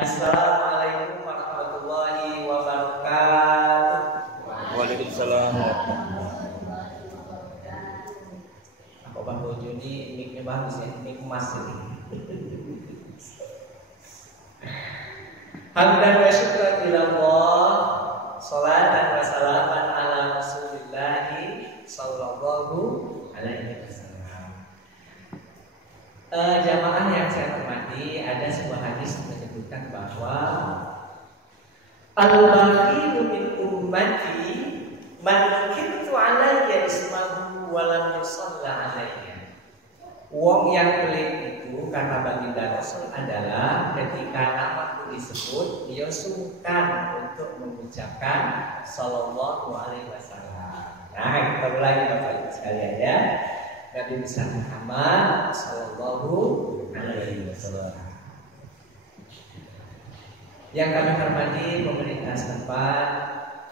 Assalamualaikum warahmatullahi wabarakatuh. Waalaikumsalam. Apa Bang Bojo ini mic-nya bagus ya, mic emas ini. Hamdan wa syukran ilallah, sholatan wa salaman ala rasulillahi sallallahu alaihi wasallam. Jamaah yang saya hormati, ada sebuah hadis menyebutkan bahwa al-bakhilu min ummati man kintu alayya ismahu wa lam yusalla alayya. Wong yang pelit itu kata baginda Rasul adalah ketika namaku disebut dia sungkan untuk mengucapkan sallallahu alaihi wasallam. Nah, kita ulangi Bapak Ibu sekalian ya. Nabi besar Muhammad sallallahu alaihi wasallam. Yang kami hormati pemerintah setempat,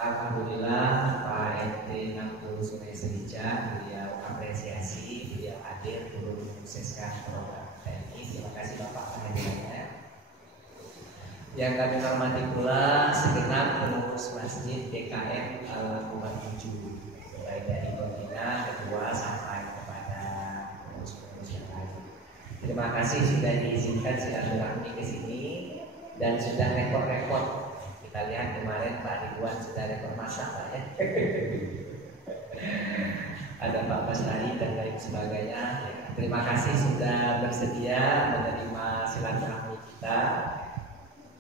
alhamdulillah Pak RT Nangkul Sungai Serija, beliau apresiasi, beliau hadir turun menyukseskan program TNI. Terima kasih Bapak kehadirannya. Yang kami hormati pula segenap pengurus masjid DKM Al-Quban 7, mulai dari pembina, ketua sampai kepada pengurus-pengurus yang lain. Terima kasih sudah diizinkan silaturahmi ke sini. Dan sudah rekor-rekor. Kita lihat kemarin Pak Ridwan sudah rekor masak Pak ya. Ada Pak Basari dan lain sebagainya. Terima kasih sudah bersedia menerima silaturahmi kita.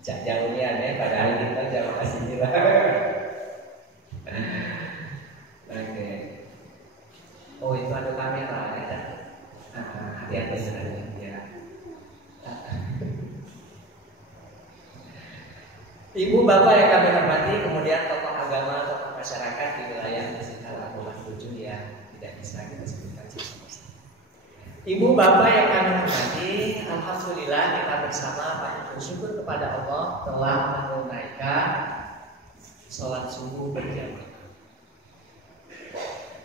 Jak jauhnya ya, padahal kita jauh kasih juga. Oke. Oh itu ada kamera ya. Hati-hati sebenarnya ya. Ibu bapak yang kami hormati, kemudian tokoh agama, tokoh masyarakat di wilayah Masjid Al-Quban 7 yang tidak bisa kita sebutkan satu-satu. Ibu bapak yang kami hormati, alhamdulillah kita bersama bersyukur kepada Allah telah menunaikan sholat subuh berjamaah.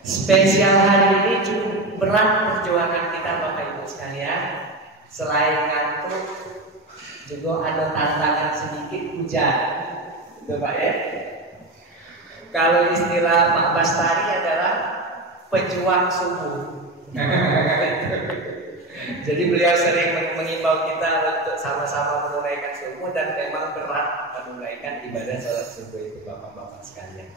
Spesial hari ini cukup berat perjuangan kita Bapak Ibu sekalian. Selain ngantuk, juga ada tantangan sedikit hujan, itu Pak ya. Kalau istilah Pak Bastari adalah pejuang subuh. Jadi beliau sering mengimbau kita untuk sama-sama menunaikan subuh dan memang berat menunaikan ibadah sholat subuh itu Bapak-bapak sekalian.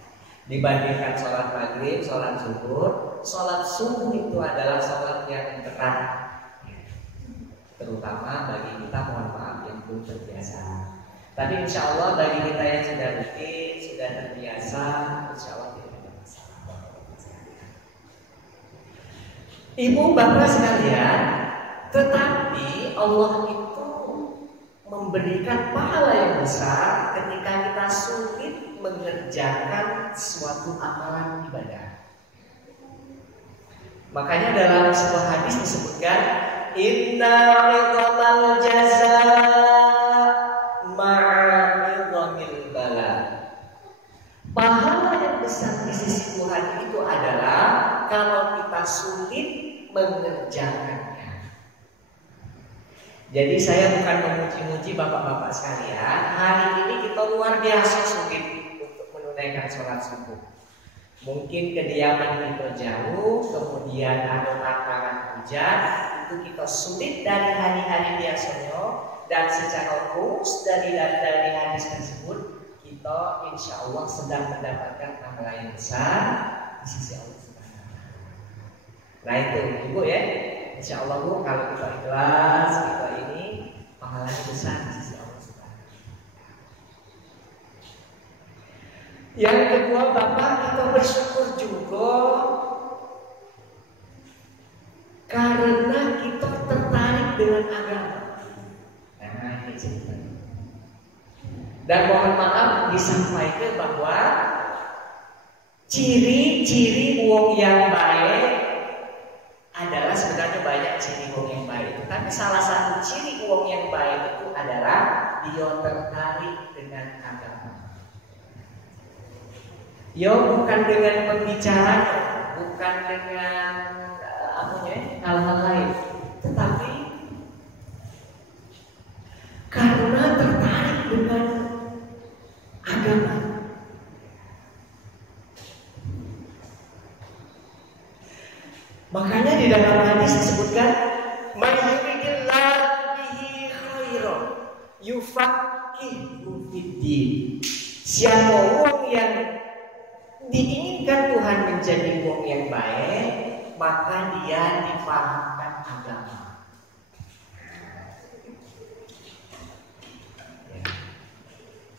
Dibandingkan sholat maghrib, sholat zuhur, sholat subuh itu adalah sholat yang berat. Terutama bagi kita, mohon maaf, yang belum terbiasa. Tapi insya Allah bagi kita yang sudah rutin, sudah terbiasa, insya Allah tidak ada masalah. Ibu bapak sekalian, tetapi Allah itu memberikan pahala yang besar ketika kita sulit mengerjakan suatu amalan ibadah. Makanya dalam sebuah hadis disebutkan, inna idhamal jaza ma'a idhamil bala. Pahala yang besar di sisi Tuhan itu adalah kalau kita sulit mengerjakannya. Jadi saya bukan memuji-muji bapak-bapak sekalian. Hari ini kita luar biasa sulit untuk menunaikan sholat subuh. Mungkin kediaman kita jauh, kemudian ada tantangan hujan, itu kita sulit dari hari-hari biasanya, dan secara khusus dari hadis tersebut kita insya Allah sedang mendapatkan pahala yang besar di sisi Allah Subhanahu wa Ta'ala. Nah itu Ibu ya, insya Allah Bu, kalau kita ikhlas kita ini pahalanya besar di sisi Allah Subhanahu wa Ta'ala. Yang kedua Bapak, kita bersyukur juga karena kita tertarik dengan agama. Nah, ini ceritanya. Dan mohon maaf disampaikan bahwa ciri-ciri wong yang baik adalah sebenarnya banyak ciri wong yang baik. Tapi salah satu ciri wong yang baik itu adalah dia tertarik dengan agama. Ya bukan dengan pembicaraan, bukan dengan hal-hal lain, tetapi karena tertarik yufaqihu fiddin. Siapa wong yang diinginkan Tuhan menjadi wong yang baik, maka dia dipahamkan agama.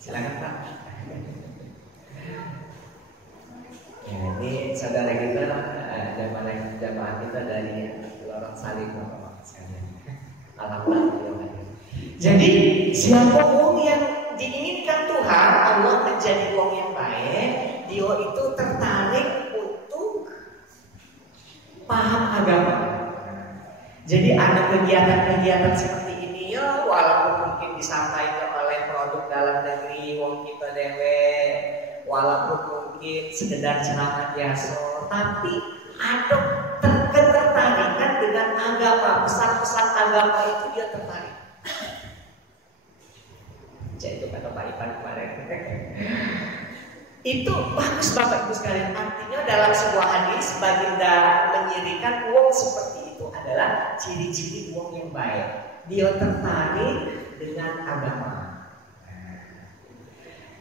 Silakan Pak. Ya, ini saudara kita, jamaah kita dari Lorong Salim, Bapak sekalian. Alhamdulillah. Jadi siapa wong yang diinginkan Tuhan Allah menjadi wong yang baik, dia itu tertarik untuk paham agama. Jadi ada kegiatan-kegiatan seperti ini ya, walaupun mungkin disampaikan oleh produk dalam negeri wong kita dewe, walaupun mungkin sekedar ceramah biasa, tapi ada ketertarikan dengan agama, pesan-pesan agama itu dia tertarik. Jadi itu kata Pak Ipan kemarin. Itu bagus Bapak Ibu sekalian. Artinya dalam sebuah hadis baginda menyirikan wong seperti itu adalah ciri-ciri wong yang baik. Dia tertarik dengan agama.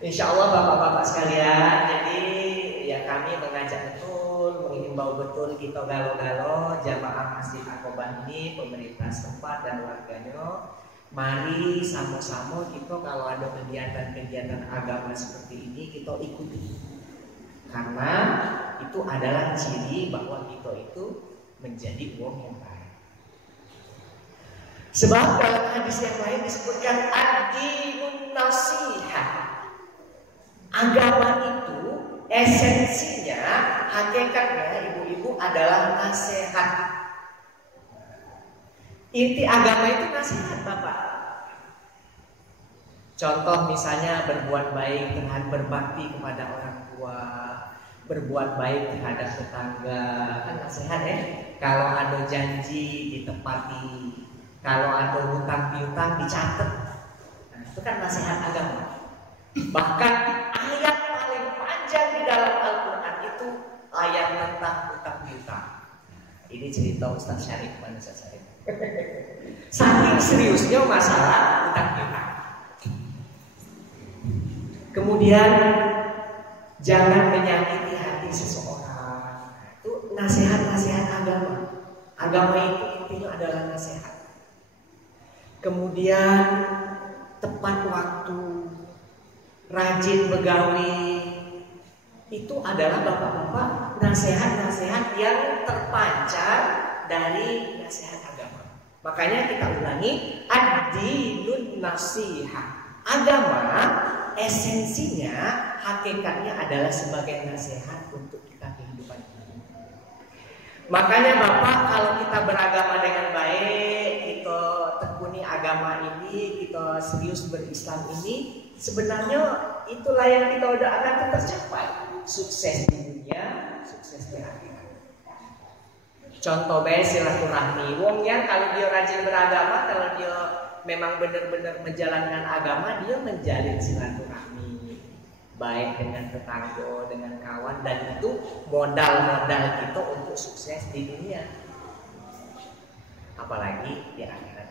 Insya Allah Bapak-bapak sekalian, jadi ya kami mengajak betul, menghimbau betul kita galo-galo jamaah Masjid Aqobah ini, pemerintah setempat dan warganya, mari sama-sama kita kalau ada kegiatan-kegiatan agama seperti ini kita ikuti, karena itu adalah ciri bahwa kita itu menjadi wong yang baik. Sebab dalam hadis yang lain disebutkan ad-dinun nasihah. Agama itu esensinya, hakikatnya ibu-ibu adalah nasihat. Inti agama itu nasihat Bapak. Contoh misalnya berbuat baik dengan berbakti kepada orang tua, berbuat baik terhadap tetangga, kan nasihat ya. Kalau ada janji ditepati, kalau ada hutang piutang dicatat. Nah, itu kan nasihat agama. Bahkan ayat paling panjang di dalam Al-Quran itu ayat tentang hutang piutang. Ini cerita Ustaz Syarif, mana Ustaz Syarif? Saking seriusnya masalah hutang piutang. Kemudian jangan menyakiti hati seseorang. Itu nasihat-nasihat agama. Agama itu intinya adalah nasihat. Kemudian tepat waktu, rajin begawi, itu adalah bapak-bapak nasihat-nasihat yang terpancar dari nasihat agama. Makanya kita ulangi, ad-dinun nasihah. Agama esensinya, hakikatnya adalah sebagai nasihat untuk kita kehidupan ini. Makanya Bapak, kalau kita beragama dengan baik, kita tekuni agama ini, kita serius berislam ini, sebenarnya itulah yang kita udah akan tercapai. Sukses di dunia, sukses di akhirat. Contoh silaturahmi. Wong yang kalau dia rajin beragama, kalau dia memang benar-benar menjalankan agama, dia menjalin silaturahmi baik dengan tetangga, dengan kawan, dan itu modal-modal kita untuk sukses di dunia, apalagi di akhirat.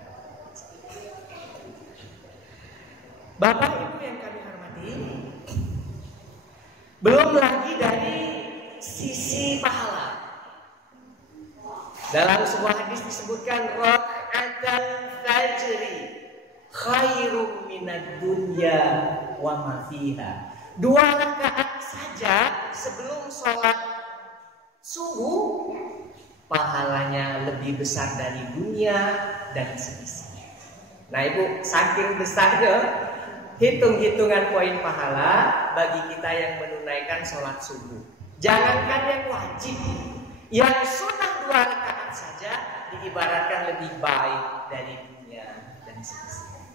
Bapak Ibu yang kami hormati, belum lagi dari sisi pahala. Dalam sebuah hadis disebutkan raka'atul fajri khairum minad dunya wa ma fiha. 2 rakaat saja sebelum sholat subuh pahalanya lebih besar dari dunia dan seisinya. Nah Ibu, saking besarnya hitung-hitungan poin pahala bagi kita yang menunaikan sholat subuh. Jangankan yang wajib, yang sunnah 2 rakaat saja diibaratkan lebih baik dari dunia dan seisinya.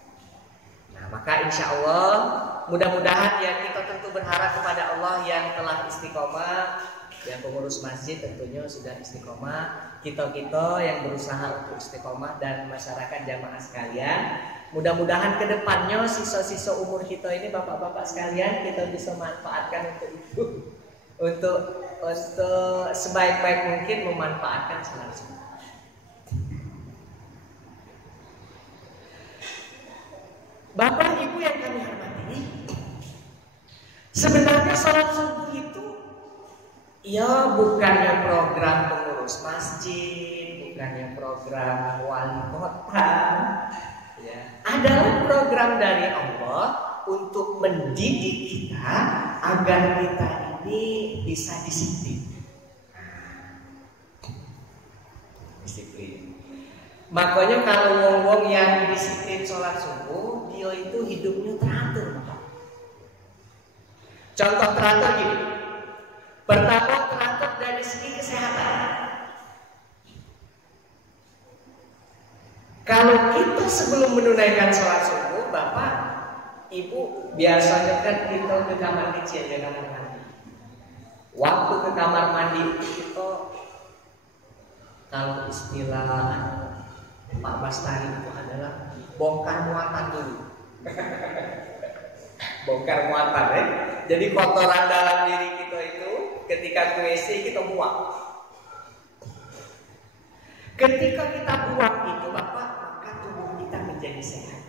Nah, maka insya Allah mudah-mudahan ya kita tentu berharap kepada Allah yang telah istiqomah, yang pengurus masjid tentunya sudah istiqomah, kita yang berusaha untuk istiqomah, dan masyarakat jamaah sekalian. Mudah-mudahan kedepannya sisa-sisa umur kita ini bapak-bapak sekalian kita bisa manfaatkan untuk itu, untuk sebaik-baik mungkin memanfaatkan salat subuh. Bapak Ibu Sebenarnya sholat subuh itu ya bukannya program pengurus masjid, bukannya program wali kota, ya, adalah program dari Allah untuk mendidik kita agar kita ini bisa disiplin. Disiplin. Makanya kalau wong-wong yang disiplin sholat subuh, dia itu hidupnya teratur. Contoh teratur gini. Pertama, teratur dari segi kesehatan. Kalau kita sebelum menunaikan sholat subuh, Bapak, Ibu, biasanya kan kita ke kamar kecil, ke kamar mandi. Waktu ke kamar mandi kita, kalau istilah Pak Bastari itu adalah bongkar muatan dulu. Bongkar muatan, ya. Jadi kotoran dalam diri kita itu ketika ke WC kita buang. Ketika kita buang itu, Bapak, maka tubuh kita menjadi sehat.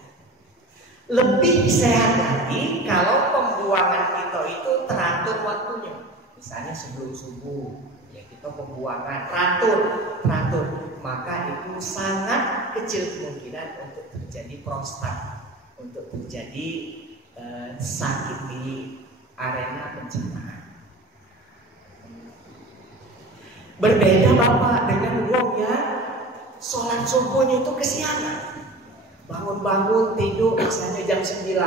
Lebih sehat lagi kalau pembuangan kita itu teratur waktunya. Misalnya sebelum subuh, ya kita pembuangan teratur. Maka itu sangat kecil kemungkinan untuk terjadi prostat, untuk terjadi sakit di arena pencernaan. Berbeda Bapak dengan wong ya sholat subuhnya itu kesiangan. Bangun-bangun tidur misalnya jam 9.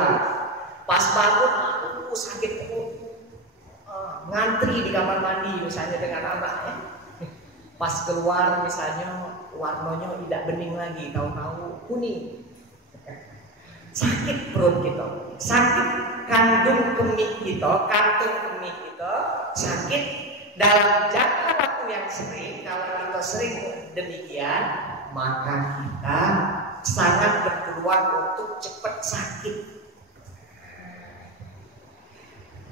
Pas bangun sakit perut. Ngantri di kamar mandi misalnya dengan anaknya. Pas keluar misalnya warnanya tidak bening lagi, tahu-tahu kuning. Sakit perut kita, sakit kantung kemih kita, sakit dalam jangka waktu yang sering. Kalau kita sering demikian, maka kita sangat berpeluang untuk cepat sakit.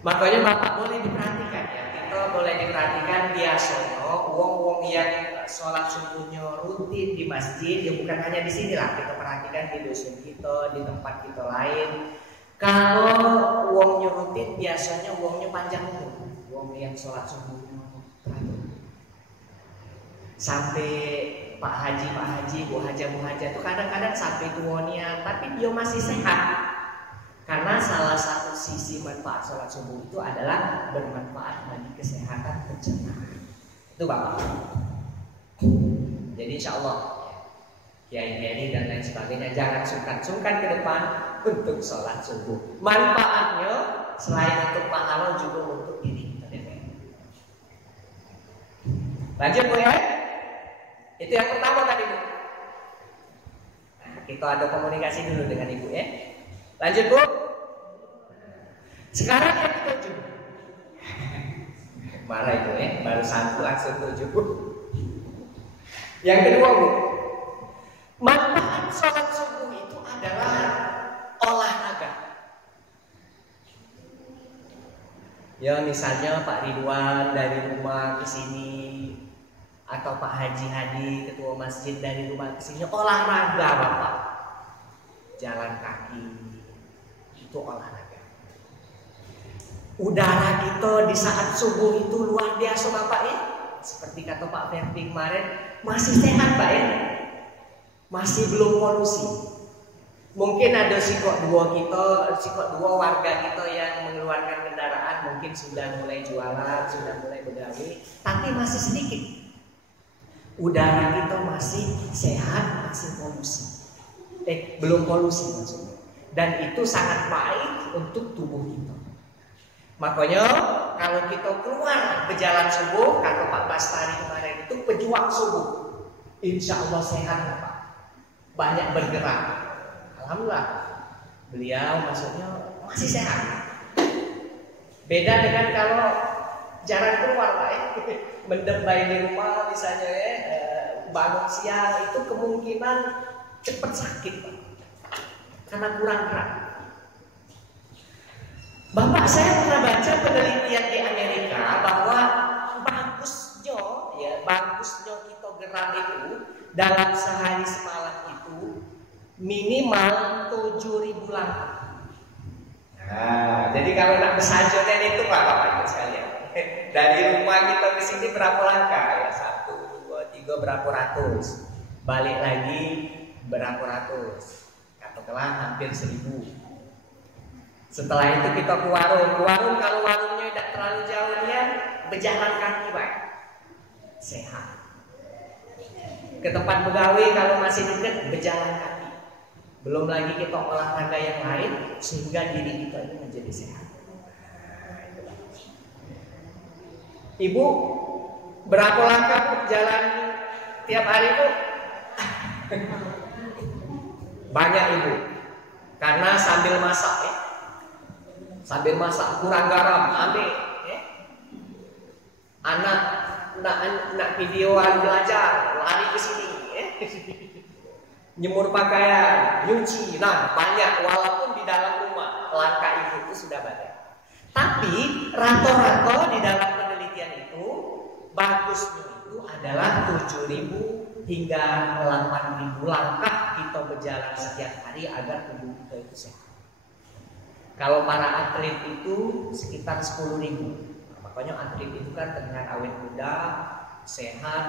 Makanya Bapak boleh diperhatikan ya, kita boleh diperhatikan biasanya wong-wong yang sholat subuhnya rutin di masjid, ya bukan hanya di sini lah, kita perhatikan di dusun kita, di tempat kita lain. Kalau wongnya rutin, biasanya wongnya panjang umur, wong yang sholat subuhnya teratur. Sampai Pak Haji, Bu Haja itu kadang-kadang sampai tuanya, tapi dia masih sehat. Karena salah satu sisi manfaat sholat subuh itu adalah bermanfaat bagi kesehatan pencernaan. Itu Bapak. Jadi insya Allah kiai-kiai dan lain sebagainya jangan sungkan-sungkan ke depan untuk sholat subuh. Manfaatnya selain untuk pahala juga untuk diri kita. Lanjut Bu ya. Itu yang pertama tadi Bu. Nah, kita ada komunikasi dulu dengan Ibu ya. Lanjut Bu. Sekarang yang ketujuh. Marah Ibu ya, baru satu langsung 7 Bu. Yang kedua Bu, manfaat sholat subuh itu adalah olahraga. Ya misalnya Pak Ridwan dari rumah ke sini, atau Pak Haji Hadi ketua masjid dari rumah ke sini, olahraga Bapak. Jalan kaki itu olahraga. Udara kita di saat subuh itu luar biasa Bapak ya. Seperti kata Pak Ferdi kemarin, masih sehat Pak ya. Masih belum polusi. Mungkin ada sikok dua warga kita yang mengeluarkan kendaraan, mungkin sudah mulai jualan, sudah mulai bergawe, tapi masih sedikit. Udara kita masih sehat, masih polusi. Belum polusi maksudnya. Dan itu sangat baik untuk tubuh kita. Makanya kalau kita keluar ke jalan subuh, kata Pak Bastari kemarin itu pejuang subuh, insya Allah sehat Pak. Banyak bergerak. Alhamdulillah. Beliau maksudnya masih sehat. Beda dengan kalau jarang keluar Pak ya. Mendembai di rumah misalnya ya, bangun siang itu kemungkinan cepat sakit Pak. Karena kurang gerak. Bapak, saya pernah baca penelitian di Amerika bahwa bagusnya kita gerak itu dalam sehari semalam itu minimal 7.000 langkah. Nah, jadi kalau nak besajonan itu Bapak Ibu sekalian. Dari rumah kita ke sini berapa langkah? Ya 1, 2, 3 berapa ratus. Balik lagi berapa ratus. Katakanlah hampir 1000. Setelah itu kita ke warung. Kalau warungnya tidak terlalu jauhnya, berjalan kaki Pak. Sehat. Ke tempat pegawai kalau masih dekat, berjalan kaki. Belum lagi kita olahraga yang lain sehingga diri kita ini menjadi sehat. Ibu, berapa langkah jalan tiap hari Bu? Banyak Ibu. Karena sambil masak ya. Sambil masak kurang garam, ambil ya. Anak nak videoan belajar, lari ke sini ya. Nyemur pakaian, nyuci, nah banyak walaupun di dalam rumah langkah ibu itu sudah banyak. Tapi rata-rata di dalam penelitian itu bagusnya itu adalah 7.000 hingga 8.000 langkah kita berjalan setiap hari agar tubuh kita itu sehat. Kalau para atlet itu sekitar 10.000. Nah, makanya atlet itu kan dengan awet muda, sehat,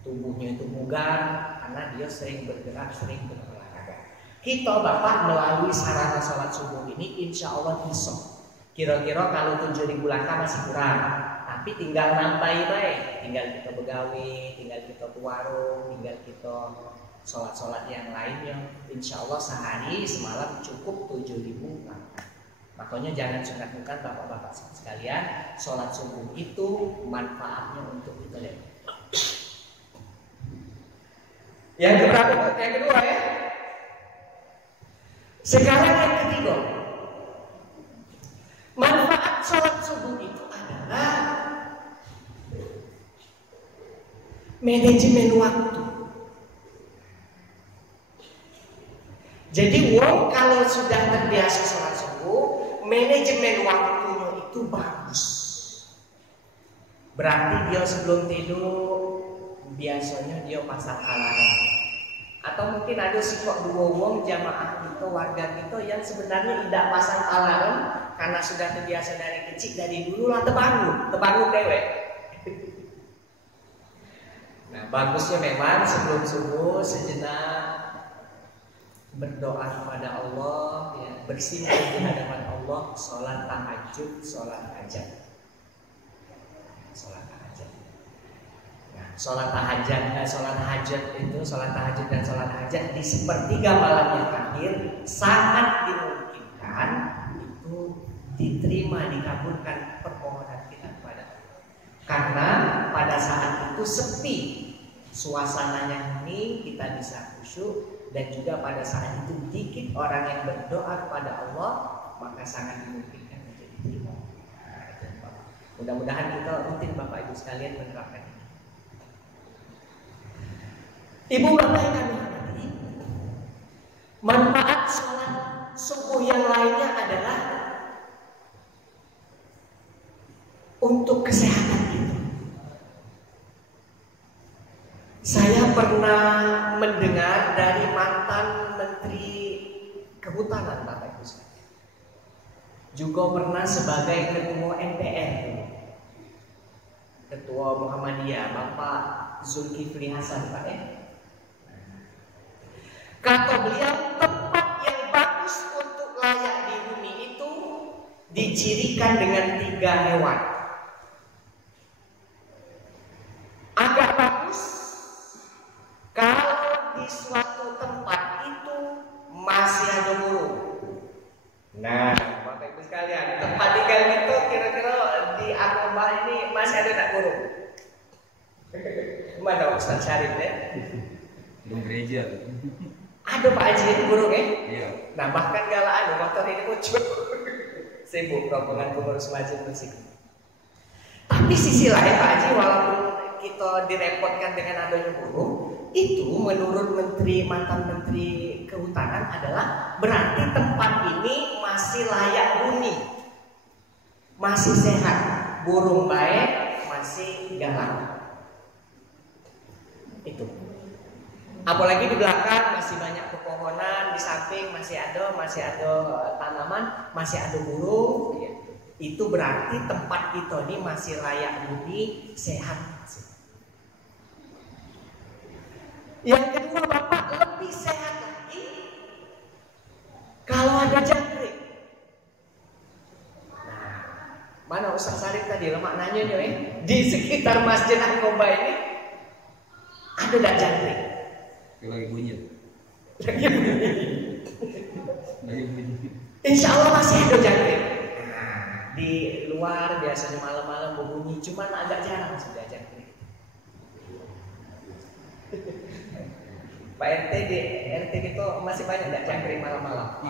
tubuhnya itu bugar karena dia sering bergerak, sering berolahraga. Kita Bapak melalui sarana sholat subuh ini insya Allah bisa. Kira-kira kalau 7.000 langkah masih kurang, tapi tinggal nambahin baik. Tinggal kita begawi, tinggal kita ke warung, tinggal kita sholat-sholat yang lainnya. Insya Allah sehari semalam cukup 7.000 langkah. Makanya jangan sungkan-sungkan Bapak-bapak sekalian, sholat subuh itu manfaatnya untuk kita lihat. Yang kedua ya. Sekarang yang ketiga. Manfaat sholat subuh itu adalah manajemen waktu. Jadi kalau sudah terbiasa sholat subuh, manajemen waktunya itu bagus. Berarti dia sebelum tidur biasanya dia pasang alarm. Atau mungkin ada sih kok dua wong jamaah kita, warga kita yang sebenarnya tidak pasang alarm karena sudah terbiasa dari kecil, dari dulu lah terbangun dewek. Nah bagusnya memang sebelum subuh sejenak berdoa kepada Allah, ya, bersimpuh di hadapan Allah, sholat tahajud, sholat hajat. Sholat tahajud dan sholat hajat di sepertiga malam yang akhir sangat dimungkinkan itu diterima, dikabulkan permohonan kita kepada Allah. Karena pada saat itu sepi suasananya, ini kita bisa khusyuk, dan juga pada saat itu dikit orang yang berdoa kepada Allah, maka sangat dimungkinkan menjadi diterima. Mudah-mudahan kita rutin Bapak Ibu sekalian menerapkan ini. Ibu bapak yang kami hormati, manfaat sholat subuh yang lainnya adalah untuk kesehatan kita. Saya pernah mendengar dari mantan Menteri Kehutanan Bapak Ibu sekalian, juga pernah sebagai Ketua MPR, Ketua Muhammadiyah, Bapak Zulkifli Hasan Pak ya. Kata beliau, tempat yang bagus untuk layak dihuni itu dicirikan dengan 3 hewan. Agak bagus kalau di suatu tempat itu masih ada burung. Nah, Bapak Ibu sekalian, tempat tinggal itu kira-kira di Akobah ini masih ada tak burung? Mana Ustaz Syarif ya? Belum gereja. Ada Pak Haji itu burung ya? Iya. Nah bahkan galaan motor ini muncul. Sibuk rombongan pengurus masjid musik. Tapi sisi lain Pak Haji, walaupun kita direpotkan dengan adanya burung, itu menurut mantan Menteri Kehutanan adalah berarti tempat ini masih layak huni, masih sehat, burung baik, masih galang. Itu. Apalagi di belakang masih banyak pepohonan, di samping masih ada tanaman, masih ada burung. Itu berarti tempat kita ini masih layak huni, sehat. Yang kedua, Bapak, lebih sehat lagi kalau ada jangkrik. Nah, mana Ustaz Sarif tadi lemak nanya nih, di sekitar Masjid Aqaba ini ada tak jangkrik? Lagi bunyi. Insya Allah masih ada jangkrik. Di luar biasanya malam-malam berbunyi, cuman agak jarang sudah jangkrik. Pak RT di RT itu masih banyak nggak jangkrik malam-malam?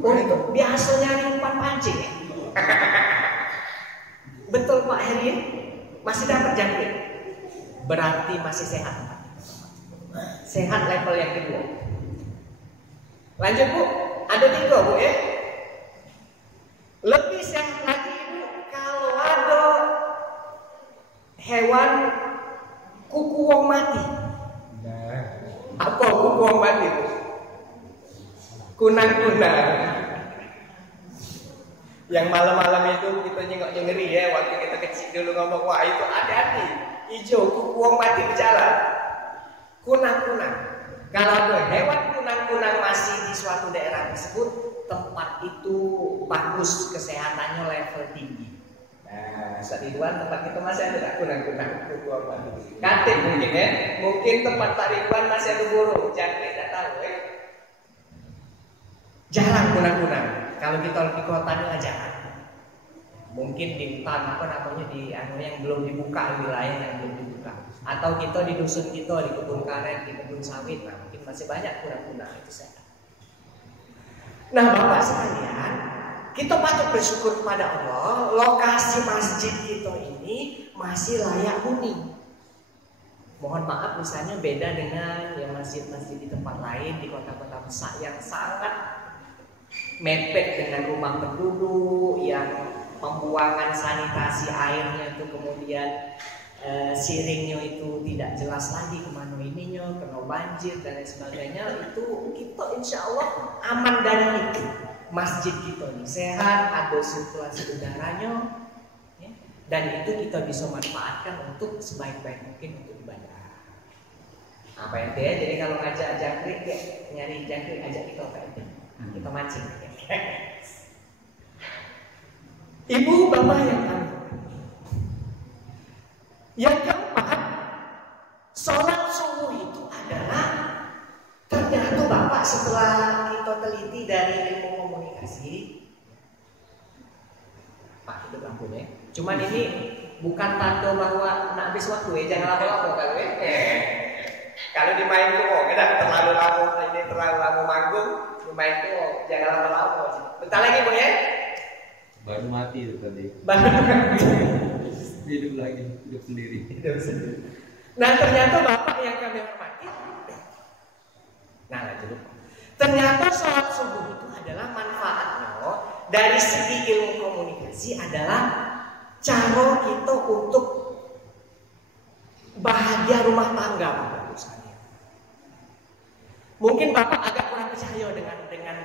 Oh itu biasa nyari umpan pancing. Betul Pak Heri, masih dapat jangkrik. Berarti masih sehat. Sehat level yang kedua. Lanjut Bu, ada 3 Bu ya. Lebih sehat lagi Ibu kalau ada hewan kuku wong mati. Apa kuku wong mati Bu? Kunang-kunang. Yang malam-malam itu kita nyengok ngeri ya, waktu kita kecil dulu ngomong, wah itu hati-hati, hijau kuku wong mati berjalan. Kunang-kunang. Kalau ada hewan kunang-kunang masih di suatu daerah tersebut, tempat itu bagus, kesehatannya level tinggi. Nah, saat Ridwan tempat kita masih ada kunang-kunang. Kantin mungkin ya, mungkin tempat Pak Ridwan masih ada burung, jangkrik tidak tahu ya. Jarang kunang-kunang. Kalau kita di kota ini jarang. Mungkin di hutan di yang belum dibuka, wilayah yang belum dibuka. Atau kita di dusun kita, di kebun karet, di kebun sawit, nah mungkin masih banyak kunang-kunang itu saya. Nah Bapak sekalian, kita patut bersyukur kepada Allah, lokasi masjid kita ini masih layak huni. Mohon maaf misalnya beda dengan yang masjid-masjid di tempat lain, di kota-kota besar yang sangat mepet dengan rumah penduduk, yang pembuangan sanitasi airnya itu kemudian siringnya itu tidak jelas lagi kemana ininya, kena banjir dan lain sebagainya. Itu kita insya Allah aman dari itu. Masjid kita ini sehat, ada sirkulasi udaranya, ya, dan itu kita bisa manfaatkan untuk sebaik-baik mungkin untuk ibadah. Apa yang dia? Jadi kalau ngajak jangkrik ya, nyari jangkrik ajak kita itu, kita mancing. Ya. Ibu bapak yang kami. Yang keempat, sholat subuh itu adalah ternyata bapak setelah kita teliti dari ilmu komunikasi, Pak itu lampunya. Cuman ini bukan tanda bahwa nak habis waktu ya, jangan lama-lama kalau ya. Kalau dimain tuh, tidak terlalu lama ini terlalu lama manggung, dimain tuh jangan lama-lama. Bentar lagi Bu ya. Baru mati itu tadi. Baru mati. Hidup lagi, hidup sendiri. Nah ternyata Bapak yang kami hormati, nah lanjut. Ternyata sholat subuh itu adalah manfaatnya dari segi ilmu komunikasi adalah cara kita untuk bahagia rumah tangga Bapak Ibu sekalian. Mungkin Bapak agak kurang percaya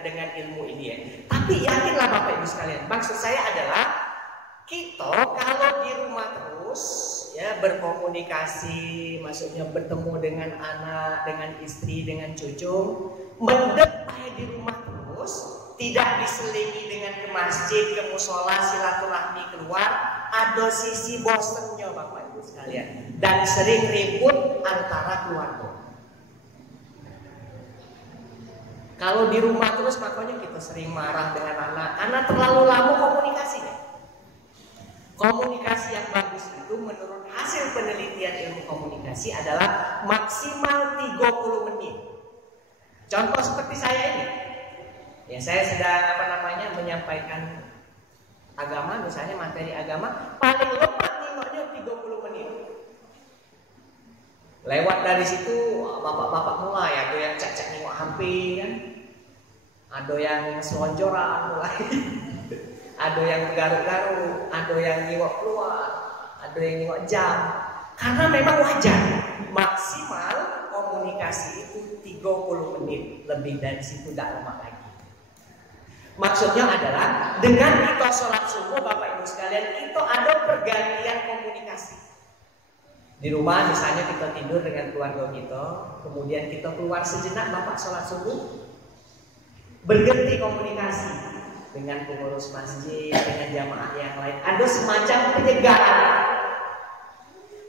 dengan ilmu ini ya. Tapi yakinlah Bapak Ibu sekalian. Maksud saya adalah kita kalau di rumah terus ya berkomunikasi, maksudnya bertemu dengan anak, dengan istri, dengan cucu, mendem di rumah terus, tidak diselingi dengan ke masjid, ke musola, silaturahmi keluar, ada sisi bosennya Bapak Ibu sekalian, dan sering ribut antara keluarga. Kalau di rumah terus makanya kita sering marah dengan anak karena terlalu lama komunikasinya. Komunikasi yang bagus itu menurut hasil penelitian ilmu komunikasi adalah maksimal 30 menit. Contoh seperti saya ini. Ya saya sedang menyampaikan agama, misalnya materi agama, paling lemah nengoknya 30 menit. Lewat dari situ bapak-bapak mulai ada yang cak-cak nengok HP kan. Ada yang selonjoran mulai. Ada yang garuk-garuk, ada yang nyiwak keluar, ada yang nyiwak jam. Karena memang wajar maksimal komunikasi komunikasi itu 30 menit, lebih dari situ tidak lama lagi. Maksudnya adalah dengan kita sholat subuh Bapak Ibu sekalian, itu ada pergantian komunikasi. Di rumah misalnya kita tidur dengan keluarga kita, kemudian kita keluar sejenak Bapak sholat subuh, berganti komunikasi dengan pengurus masjid, dengan jamaah yang lain. Ada semacam penyegaran.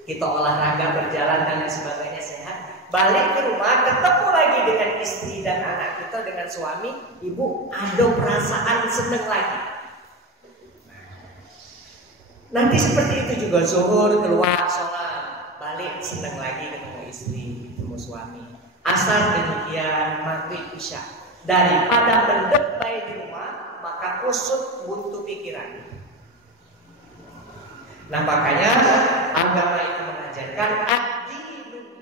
Kita olahraga, berjalan dan lain sebagainya sehat. Balik ke rumah, ketemu lagi dengan istri dan anak kita, dengan suami, ibu, ada perasaan seneng lagi. Nanti seperti itu juga zuhur, keluar sholat, balik seneng lagi ketemu istri, ketemu suami. Asar demikian, maghrib, isya. Daripada mendebai di rumah, maka kusut buntu pikiran. Nah makanya agama itu mengajarkan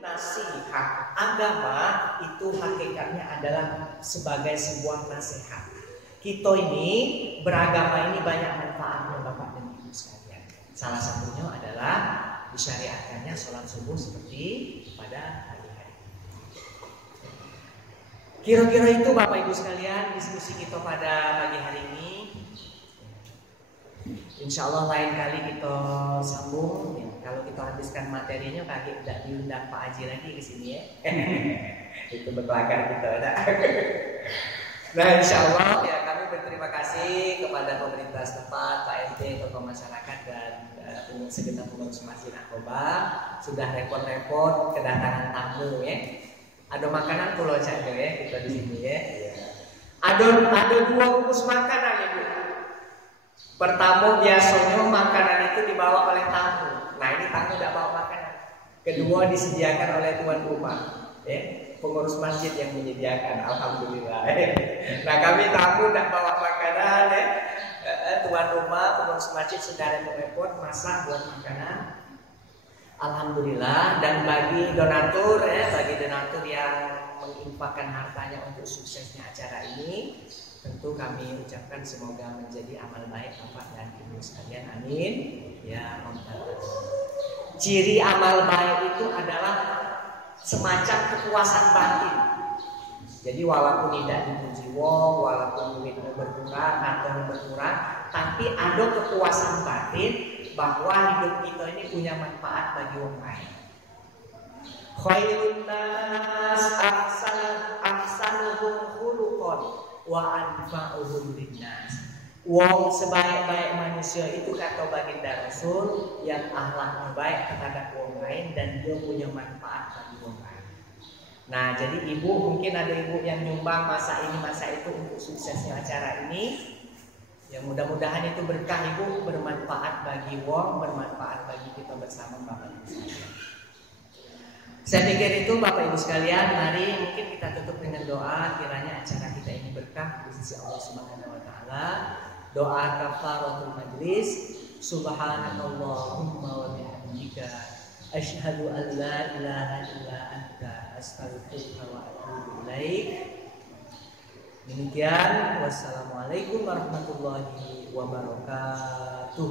nasihat. Agama itu hakikatnya adalah sebagai sebuah nasihat. Kita ini beragama ini banyak manfaatnya Bapak dan Ibu sekalian. Salah satunya adalah disyariatkannya sholat subuh seperti pada hari-hari. Kira-kira itu Bapak Ibu sekalian diskusi kita pada pagi hari ini. Insya Allah lain kali kita sambung. Kalau kita habiskan materinya, kaki tidak diundang Pak Haji lagi ke sini ya. Itu berkelakar kita. Nah, insya Allah ya kami berterima kasih kepada pemerintah setempat, Pak RT, tokoh masyarakat dan segenap pengurus Masjid Aqobah sudah repot-repot kedatangan tamu ya. Ada makanan pulau saja ya kita di sini ya. Ada 2 bungkus makanan ibu. Pertama biasanya makanan itu dibawa oleh tamu. Nah ini tamu tidak bawa makanan. Kedua disediakan oleh tuan rumah, ya, pengurus masjid yang menyediakan. Alhamdulillah. Nah kami tamu tidak bawa makanan, ya. Tuan rumah, pengurus masjid sudah repot masak buat makanan. Alhamdulillah. Dan bagi donatur, ya, bagi donatur yang menginfakkan hartanya untuk suksesnya acara ini, tentu kami ucapkan semoga menjadi amal baik Bapak dan Ibu sekalian. Amin. Ya Allah. Ciri amal baik itu adalah semacam kepuasan batin. Jadi walaupun tidak dipuji wong, walaupun duitnya berkurang atau berkurang, tapi ada kepuasan batin bahwa hidup kita ini punya manfaat bagi orang lain. Khairun nas ahsanuhum khuluqan wa anfa'uhum linnas. Wong sebaik-baik manusia itu kata baginda Rasul yang akhlaknya baik terhadap orang lain dan dia punya manfaat bagi orang lain. Nah, jadi ibu mungkin ada ibu yang nyumbang masa ini masa itu untuk suksesnya acara ini. Ya mudah-mudahan itu berkah ibu, bermanfaat bagi wong, bermanfaat bagi kita bersama Bapak Ibu sekalian. Saya pikir itu Bapak Ibu sekalian, mari mungkin kita tutup dengan doa kiranya acara kita ini berkah di sisi Allah Subhanahu wa taala. Doa kafaratul majlis. Subhanallahumma wa bihamdika asyhadu an la ilaha illa anta astaghfiruka wa atubu ilaik. Demikian, wassalamualaikum warahmatullahi wabarakatuh.